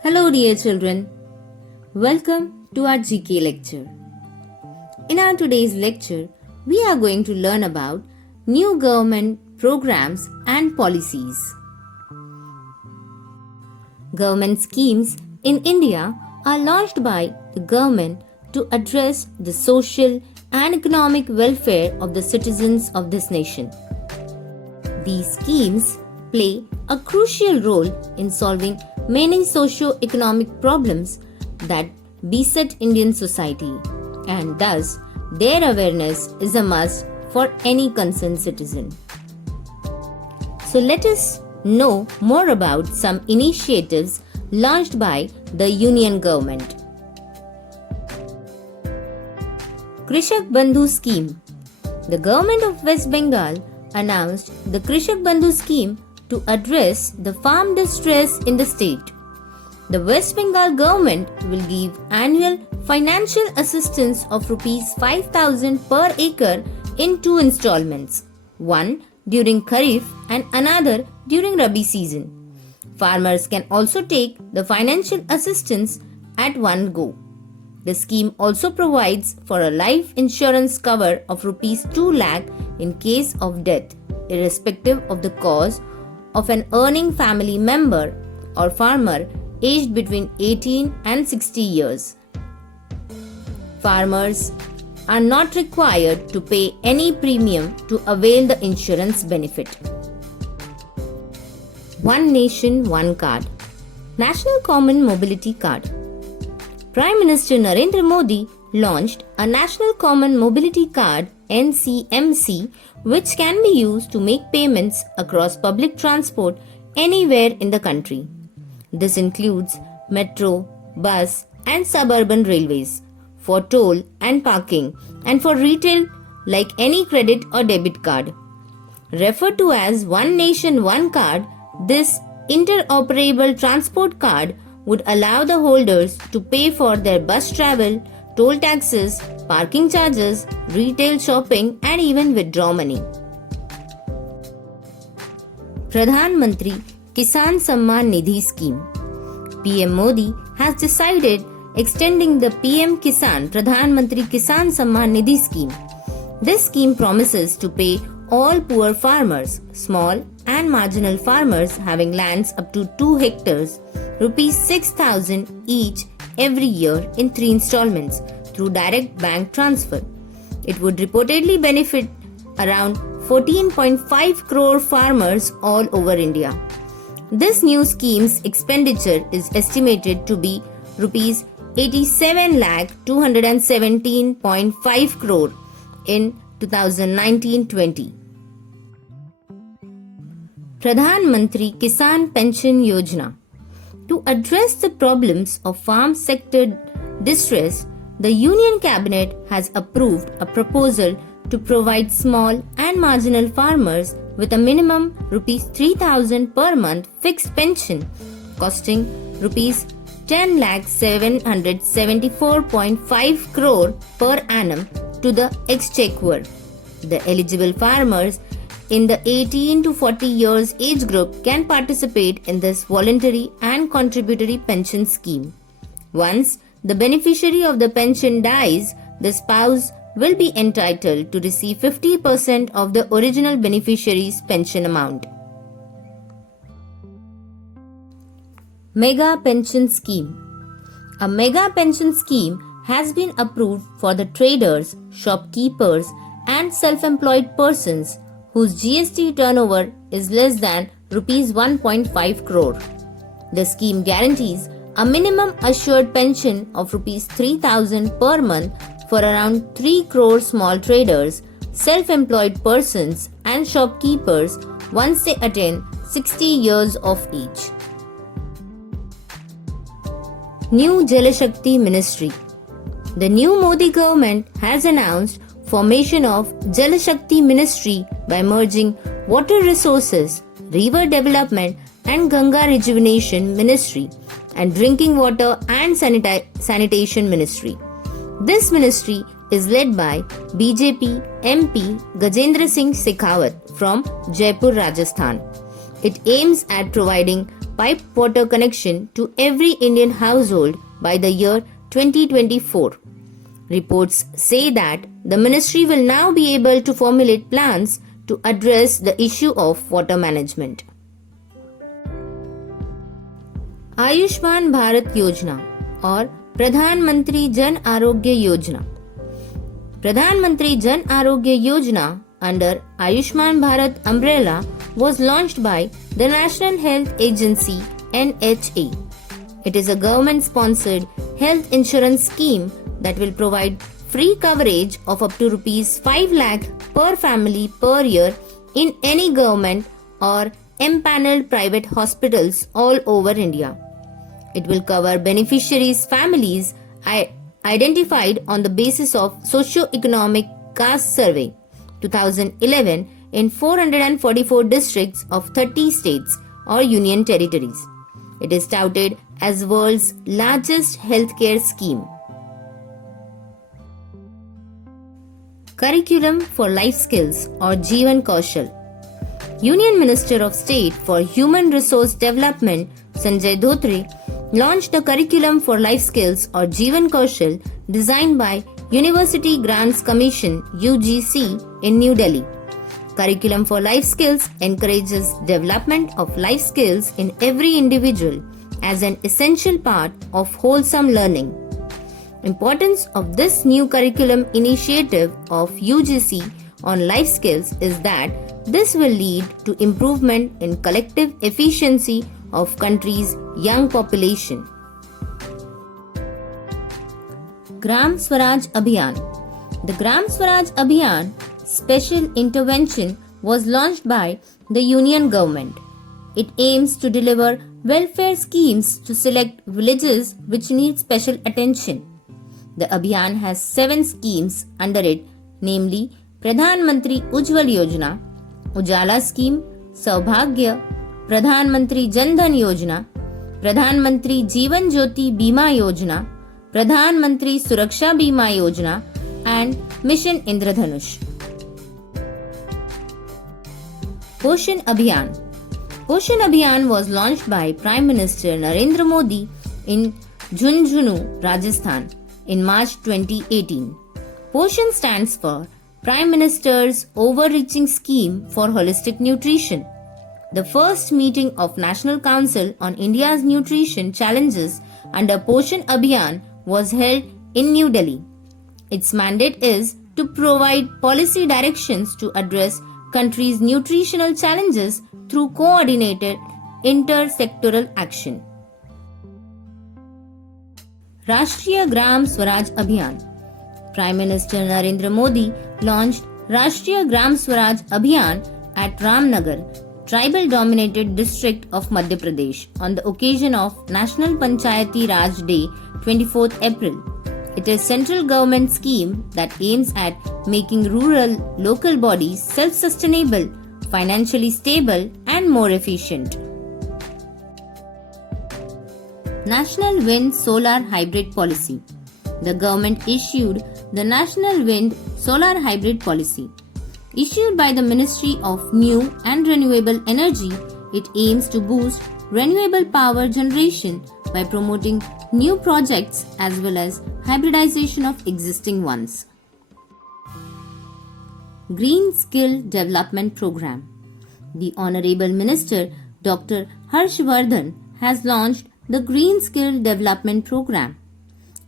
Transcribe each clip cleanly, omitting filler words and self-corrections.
Hello, dear children. Welcome to our GK lecture. In our today's lecture, we are going to learn about new government programs and policies. Government schemes in India are launched by the government to address the social and economic welfare of the citizens of this nation. These schemes play a crucial role in solving many socio-economic problems that beset Indian society, and thus their awareness is a must for any concerned citizen. So let us know more about some initiatives launched by the Union government. Krishak Bandhu Scheme. The government of West Bengal announced the Krishak Bandhu scheme to address the farm distress in the state. The West Bengal government will give annual financial assistance of Rs 5,000 per acre in two installments, one during Kharif and another during Rabi season. Farmers can also take the financial assistance at one go. The scheme also provides for a life insurance cover of Rs 2 lakh in case of death, irrespective of the cause of an earning family member or farmer aged between 18 and 60 years. Farmers are not required to pay any premium to avail the insurance benefit. One Nation, One Card. National Common Mobility Card. Prime Minister Narendra Modi launched a National Common Mobility Card NCMC, which can be used to make payments across public transport anywhere in the country. This includes metro, bus and suburban railways, for toll and parking, and for retail like any credit or debit card. Referred to as One Nation One Card, this interoperable transport card would allow the holders to pay for their bus travel, toll taxes, parking charges, retail shopping and even withdraw money. Pradhan Mantri Kisan Samman Nidhi Scheme. PM Modi has decided extending the PM Kisan Pradhan Mantri Kisan Samman Nidhi scheme. This scheme promises to pay all poor farmers, small and marginal farmers having lands up to 2 hectares, Rs 6,000 each every year in 3 installments through direct bank transfer. It would reportedly benefit around 14.5 crore farmers all over India. This new scheme's expenditure is estimated to be Rs 87,217.5 crore in 2019-20. Pradhan Mantri Kisan Pension Yojana. To address the problems of farm sector distress, the Union Cabinet has approved a proposal to provide small and marginal farmers with a minimum Rs 3,000 per month fixed pension costing Rs 10,774.5 crore per annum to the exchequer. The eligible farmers in the 18 to 40 years age group can participate in this voluntary and contributory pension scheme. Once the beneficiary of the pension dies, the spouse will be entitled to receive 50% of the original beneficiary's pension amount. Mega Pension Scheme. A mega pension scheme has been approved for the traders, shopkeepers and self-employed persons whose GST turnover is less than Rs 1.5 crore. The scheme guarantees a minimum assured pension of Rs 3,000 per month for around 3 crore small traders, self-employed persons and shopkeepers once they attain 60 years of age. New Jal Shakti Ministry. The new Modi government has announced formation of Jal Shakti Ministry by merging Water Resources, River Development and Ganga Rejuvenation Ministry and Drinking Water and Sanitation Ministry. This ministry is led by BJP MP Gajendra Singh Shekhawat from Jaipur, Rajasthan. It aims at providing piped water connection to every Indian household by the year 2024. Reports say that the ministry will now be able to formulate plans to address the issue of water management. Ayushman Bharat योजना और प्रधानमंत्री जन आरोग्य योजना. प्रधानमंत्री Jan Arogya Yojana under Ayushman Bharat umbrella was launched by the National Health Agency NHA. It is a government-sponsored health insurance scheme that will provide free coverage of up to Rs 5 lakh per family per year in any government or empaneled private hospitals all over India. It will cover beneficiaries' families identified on the basis of socio-economic caste survey 2011 in 444 districts of 30 states or union territories. It is touted as world's largest healthcare scheme. Curriculum for Life Skills or Jeevan Kaushal. Union Minister of State for Human Resource Development Sanjay Dhotre launched the Curriculum for Life Skills or Jeevan Kaushal designed by University Grants Commission UGC in New Delhi. Curriculum for Life Skills encourages development of life skills in every individual as an essential part of wholesome learning. Importance of this new curriculum initiative of UGC on life skills is that this will lead to improvement in collective efficiency of country's young population. Gram Swaraj Abhiyan. The Gram Swaraj Abhiyan special intervention was launched by the Union Government. It aims to deliver welfare schemes to select villages which need special attention. The Abhiyan has 7 schemes under it, namely Pradhan Mantri Ujjwal Yojana, Ujala Scheme, Saubhagya, Pradhan Mantri Jan Dhan Yojana, Pradhan Mantri Jeevan Jyoti Bima Yojana, Pradhan Mantri Suraksha Bima Yojana, and Mission Indradhanush. Poshan Abhiyan. Poshan Abhiyan was launched by Prime Minister Narendra Modi in Jhunjhunu, Rajasthan in March 2018. Poshan stands for Prime Minister's Overreaching Scheme for Holistic Nutrition. The first meeting of National Council on India's Nutrition Challenges under Poshan Abhiyan was held in New Delhi. Its mandate is to provide policy directions to address country's nutritional challenges through coordinated inter-sectoral action. Rashtriya Gram Swaraj Abhiyan. Prime Minister Narendra Modi launched Rashtriya Gram Swaraj Abhiyan at Ramnagar, tribal-dominated district of Madhya Pradesh, on the occasion of National Panchayati Raj Day, 24th April. It is a central government scheme that aims at making rural local bodies self-sustainable, financially stable, and more efficient. National Wind Solar Hybrid Policy. The government issued the National Wind Solar Hybrid Policy. Issued by the Ministry of New and Renewable Energy, it aims to boost renewable power generation by promoting new projects as well as hybridization of existing ones. Green Skill Development Program. The Honorable Minister Dr. Harshvardhan has launched the Green Skill Development Program.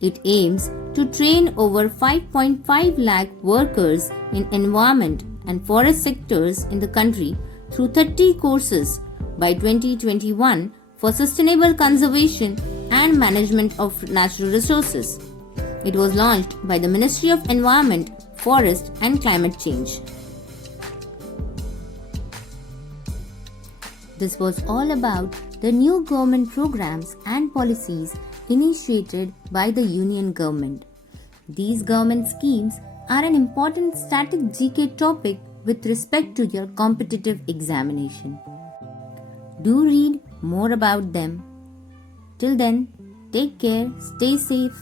It aims to train over 5.5 lakh workers in environment and forest sectors in the country through 30 courses by 2021 for sustainable conservation and management of natural resources. It was launched by the Ministry of Environment, Forest and Climate Change. This was all about the new government programs and policies initiated by the Union Government. These government schemes are an important static GK topic with respect to your competitive examination. Do read more about them. Till then, take care, stay safe.